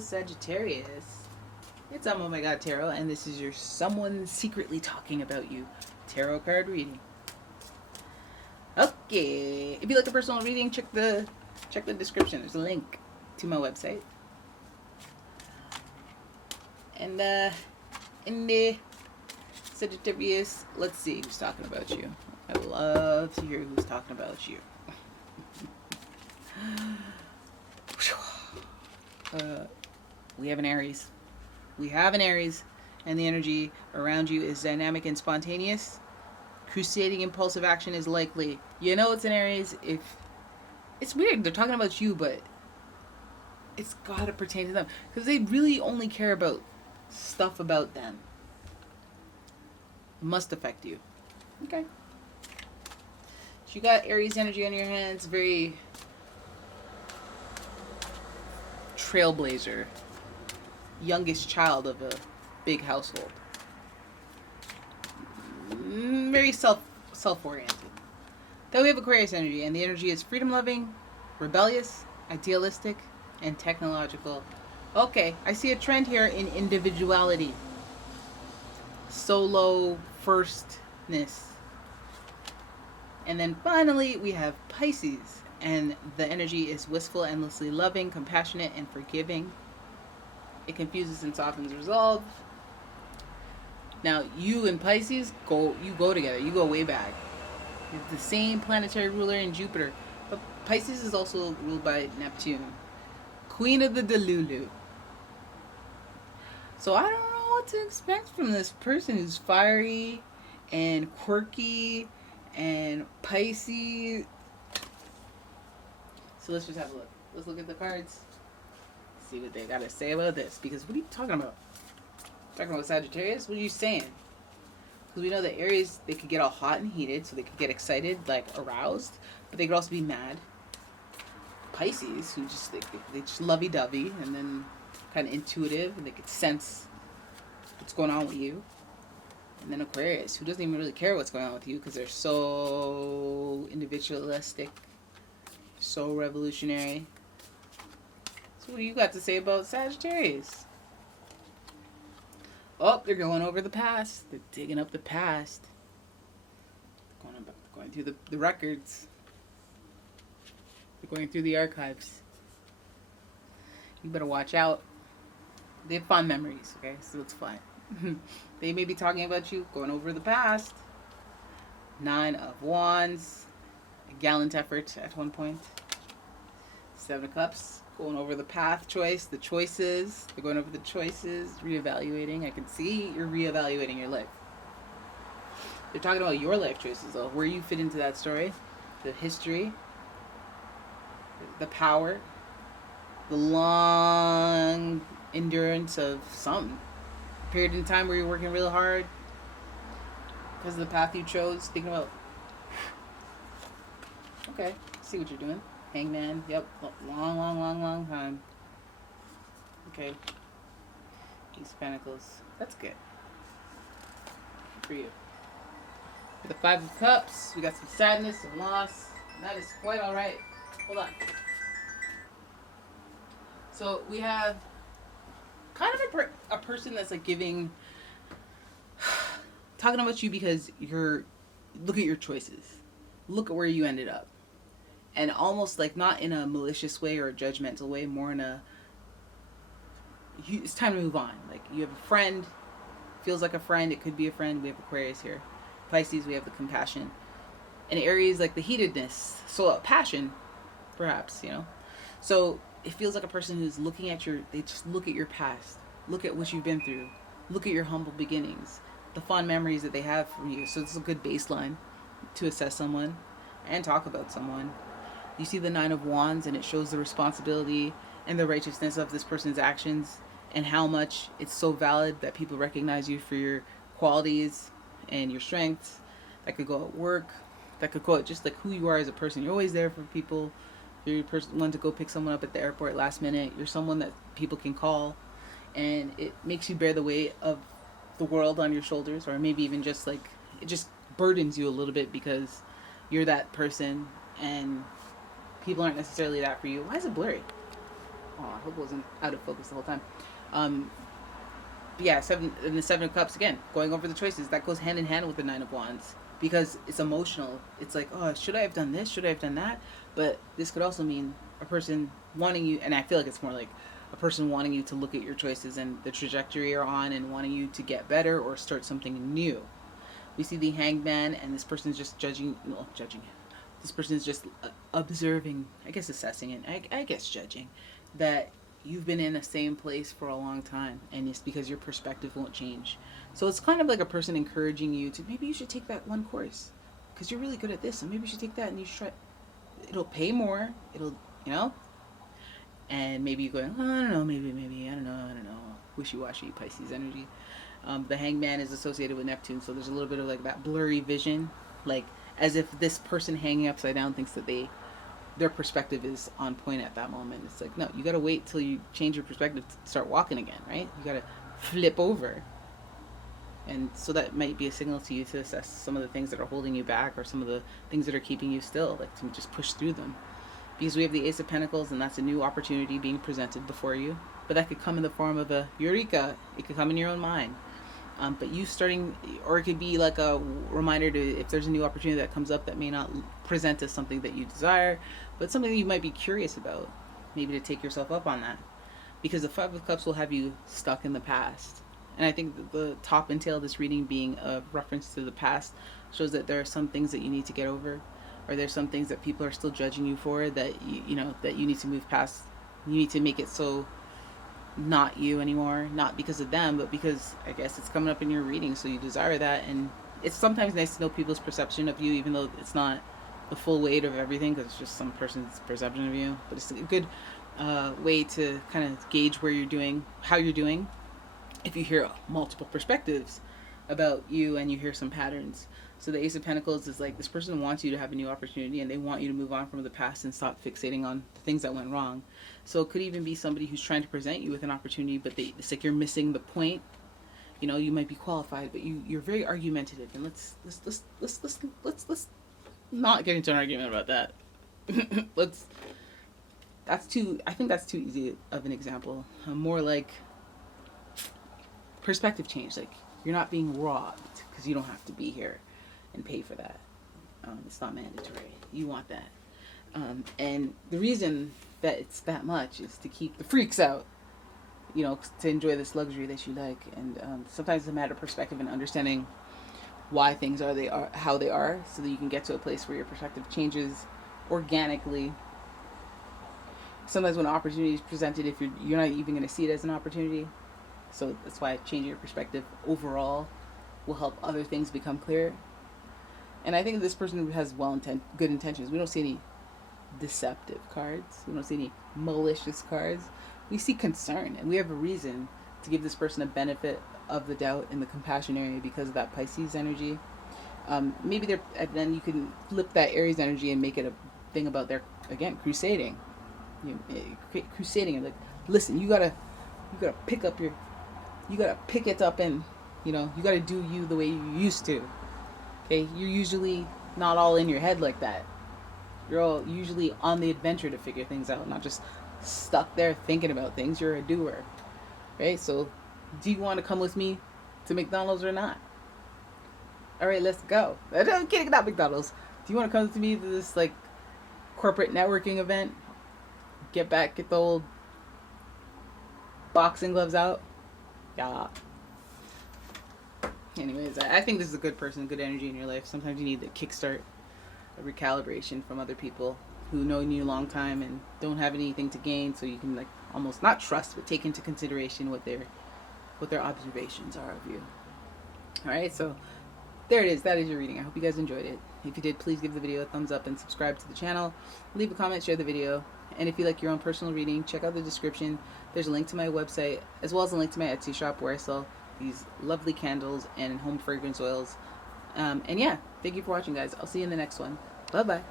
Sagittarius. It's umomgtarot, and this is your someone secretly talking about you tarot card reading. Okay, if you like a personal reading, check the description. There's a link to my website. And in the Sagittarius, let's see who's talking about you. I love to hear who's talking about you. We have an Aries. And the energy around you is dynamic and spontaneous. Crusading impulsive action is likely. You know it's an Aries if... It's weird, they're talking about you, but it's gotta pertain to them. Because they really only care about stuff about them. It must affect you. Okay. So you got Aries energy on your hands, very trailblazer. Youngest child of a big household. Very self-oriented. Then we have Aquarius energy, and the energy is freedom-loving, rebellious, idealistic, and technological. Okay, I see a trend here in individuality. Solo firstness. And then finally, we have Pisces, and the energy is wistful, endlessly loving, compassionate, and forgiving. It confuses and softens resolve. Now, you and Pisces, you go together. You go way back. You're the same planetary ruler in Jupiter. But Pisces is also ruled by Neptune. Queen of the Delulu. So I don't know what to expect from this person who's fiery and quirky and Pisces. So let's just have a look. Let's look at the cards. See what they got to say about this. Because what are you talking about? Talking about Sagittarius? What are you saying? Because we know that Aries, they could get all hot and heated, so they could get excited, like aroused, but they could also be mad. Pisces, who just they just lovey-dovey and then kind of intuitive, and they could sense what's going on with you. And then Aquarius, who doesn't even really care what's going on with you because they're so individualistic, so revolutionary. So what do you got to say about Sagittarius? Oh, they're going over the past. They're digging up the past. Going through the records. They're going through the archives. You better watch out. They have fond memories, okay? So it's fine. They may be talking about you, going over the past. 9 of Wands. A gallant effort at one point. 7 of Cups. Going over the path choice, the choices. They're going over the choices, reevaluating. I can see you're reevaluating your life. They're talking about your life choices, though. Where you fit into that story. The history. The power. The long endurance of something. Period in time where you're working real hard. Because of the path you chose. Thinking about... Okay, see what you're doing. Hangman, yep, long time. Okay. Ace of Pentacles. That's good. For you. For the 5 of Cups, we got some sadness, some loss. That is quite alright. Hold on. So we have kind of a person that's like giving... talking about you because look at your choices. Look at where you ended up. And almost like not in a malicious way or a judgmental way, more in it's time to move on. Like you have a friend, feels like a friend, it could be a friend. We have Aquarius here. Pisces, we have the compassion. And Aries, like the heatedness. So passion, perhaps, you know. So it feels like a person who's looking at they just look at your past. Look at what you've been through. Look at your humble beginnings. The fond memories that they have from you. So it's a good baseline to assess someone and talk about someone. You see the 9 of Wands, and it shows the responsibility and the righteousness of this person's actions and how much it's so valid that people recognize you for your qualities and your strengths. That could go at work. That could go at just like who you are as a person. You're always there for people. You're the one to go pick someone up at the airport last minute. You're someone that people can call, and it makes you bear the weight of the world on your shoulders, or maybe even just like it just burdens you a little bit because you're that person and people aren't necessarily that for you. Why is it blurry? Oh, I hope it wasn't out of focus the whole time. Um, yeah, the 7 of Cups again, going over the choices that goes hand in hand with the 9 of Wands because it's emotional. It's like, oh, should I have done this? Should I have done that? But this could also mean a person wanting you, and I feel like it's more like a person wanting you to look at your choices and the trajectory you're on and wanting you to get better or start something new. We see the Hanged Man, and this person's just judging. This person is just observing, I guess assessing it, I guess judging, that you've been in the same place for a long time, and it's because your perspective won't change. So it's kind of like a person encouraging you to, maybe you should take that one course because you're really good at this, and maybe you should take that and you should try. It'll pay more. It'll, you know, and maybe you go, oh, I don't know, maybe, I don't know, wishy-washy Pisces energy. The Hanged Man is associated with Neptune, so there's a little bit of like that blurry vision, like as if this person hanging upside down thinks that their perspective is on point at that moment. It's like, no, you got to wait till you change your perspective to start walking again, right? You got to flip over. And so that might be a signal to you to assess some of the things that are holding you back or some of the things that are keeping you still, like to just push through them. Because we have the Ace of Pentacles, and that's a new opportunity being presented before you. But that could come in the form of a eureka. It could come in your own mind. But you starting, or it could be like a reminder to, if there's a new opportunity that comes up that may not present as something that you desire, but something that you might be curious about, maybe to take yourself up on that. Because the 5 of Cups will have you stuck in the past. And I think that the top entail of this reading being a reference to the past shows that there are some things that you need to get over, or there's some things that people are still judging you for that you know that you need to move past. You need to make it so not you anymore, not because of them, but because I guess it's coming up in your reading, so you desire that. And it's sometimes nice to know people's perception of you, even though it's not the full weight of everything, because it's just some person's perception of you. But it's a good way to kind of gauge where you're doing, how you're doing, if you hear multiple perspectives about you and you hear some patterns. So the Ace of Pentacles is like, this person wants you to have a new opportunity, and they want you to move on from the past and stop fixating on the things that went wrong. So it could even be somebody who's trying to present you with an opportunity, but it's like you're missing the point. You know, you might be qualified, but you're very argumentative. And let's not get into an argument about that. I think that's too easy of an example. More like perspective change. Like, you're not being robbed because you don't have to be here and pay for that. It's not mandatory. You want that. And the reason that it's that much is to keep the freaks out, you know, to enjoy this luxury that you like. And sometimes it's a matter of perspective and understanding why things are how they are, so that you can get to a place where your perspective changes organically. Sometimes when an opportunity is presented, if you're not even going to see it as an opportunity. So that's why changing your perspective overall will help other things become clear. And I think this person has good intentions. We don't see any deceptive cards. We don't see any malicious cards. We see concern, and we have a reason to give this person a benefit of the doubt in the compassion area because of that Pisces energy. Maybe then you can flip that Aries energy and make it a thing about their, again, crusading. Crusading, and like, listen, you gotta pick it up, and you know, you gotta do you the way you used to. Okay, you're usually not all in your head like that. You're all usually on the adventure to figure things out, not just stuck there thinking about things. You're a doer, right? So, do you want to come with me to McDonald's or not? All right, let's go. I'm kidding, not McDonald's. Do you want to come with me to this like corporate networking event? Get the old boxing gloves out. Yeah. Anyways, I think this is a good person, good energy in your life. Sometimes you need to kickstart a recalibration from other people who know you a long time and don't have anything to gain, so you can like almost not trust, but take into consideration what their observations are of you. All right, so there it is. That is your reading. I hope you guys enjoyed it. If you did, please give the video a thumbs up and subscribe to the channel. Leave a comment, share the video. And if you like your own personal reading, check out the description. There's a link to my website, as well as a link to my Etsy shop where I sell these lovely candles and home fragrance oils. And yeah, thank you for watching, guys. I'll see you in the next one. Bye-bye.